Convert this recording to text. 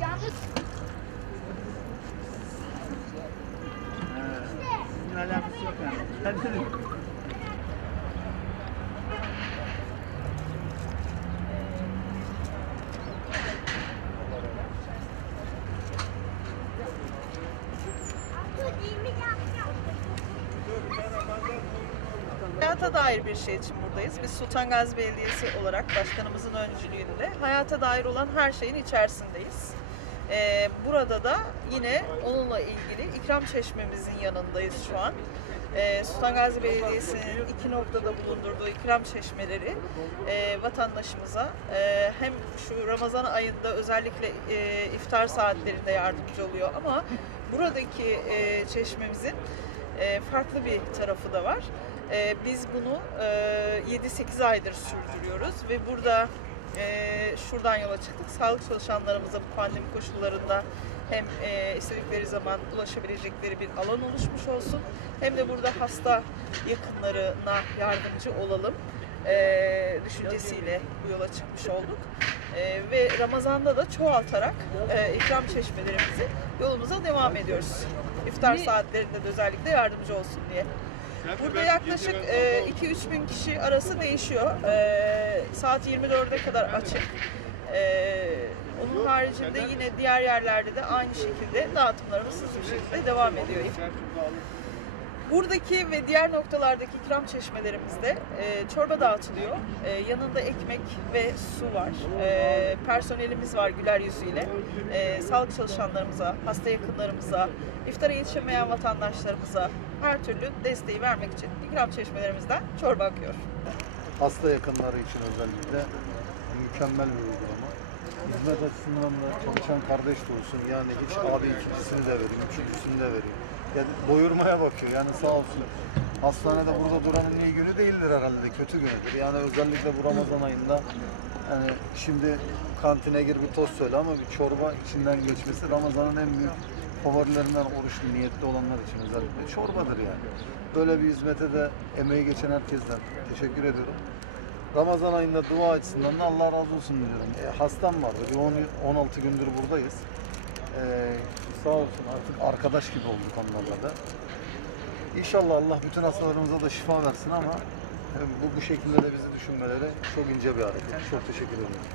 Yalnız Bunun alakası yok. Hayata dair bir şey için buradayız. Biz Sultan Gazi Belediyesi olarak başkanımızın öncülüğünde hayata dair olan her şeyin içerisindeyiz. Ee, burada da yine onunla ilgili ikram çeşmemizin yanındayız şu an. Ee, Sultan Gazi Belediyesi'nin iki noktada bulundurduğu ikram çeşmeleri e, vatandaşımıza e, hem şu Ramazan ayında özellikle e, iftar saatlerinde yardımcı oluyor ama buradaki e, çeşmemizin e, farklı bir tarafı da var. E, biz bunu e, 7-8 aydır sürdürüyoruz ve burada e, şuradan yola çıktık. Sağlık çalışanlarımıza bu pandemi koşullarında hem e, istedikleri zaman ulaşabilecekleri bir alan oluşmuş olsun hem de burada hasta yakınlarına yardımcı olalım e, düşüncesiyle bu yola çıkmış olduk. E, ve Ramazan'da da çoğaltarak e, ikram çeşmelerimizi yolumuza devam ediyoruz. İftar saatlerinde de özellikle yardımcı olsun diye. Burada yaklaşık e, 2-3 bin kişi arası değişiyor. E, saat 24'e kadar açık. E, onun haricinde yine diğer yerlerde de aynı şekilde dağıtımlarımız hızlı bir şekilde devam ediyor. Buradaki ve diğer noktalardaki ikram çeşmelerimizde e, çorba dağıtılıyor. E, yanında ekmek ve su var. E, personelimiz var güler yüzüyle. E, sağlık çalışanlarımıza, hasta yakınlarımıza, iftara yetişemeyen vatandaşlarımıza her türlü desteği vermek için ikram çeşmelerimizden çorba akıyor. hasta yakınları için özellikle mükemmel bir uygulama. Hizmet açısından da çalışan kardeş de olsun yani hiç abi ikincisini de vereyim, üçüncüsünü de vereyim. Yani doyurmaya bakıyor yani sağ olsun. Hastanede burada duranın iyi günü değildir herhalde, kötü günüdür. Yani özellikle bu Ramazan ayında yani şimdi kantine gir bir tost söyle ama bir çorba içinden geçmesi Ramazan'ın en büyük favorilerinden oruçlu niyetli olanlar için özellikle çorbadır yani. Böyle bir hizmete de emeği geçen herkesten teşekkür ediyorum. Ramazan ayında dua açısından da Allah razı olsun diyorum. E, hastam vardı. Bir 10, 16 gündür buradayız. E, sağ olsun artık arkadaş gibi olduk onlarla da. İnşallah Allah bütün hastalarımıza da şifa versin ama bu bu şekilde de bizi düşünmeleri çok ince bir hareket. Çok teşekkür ederim.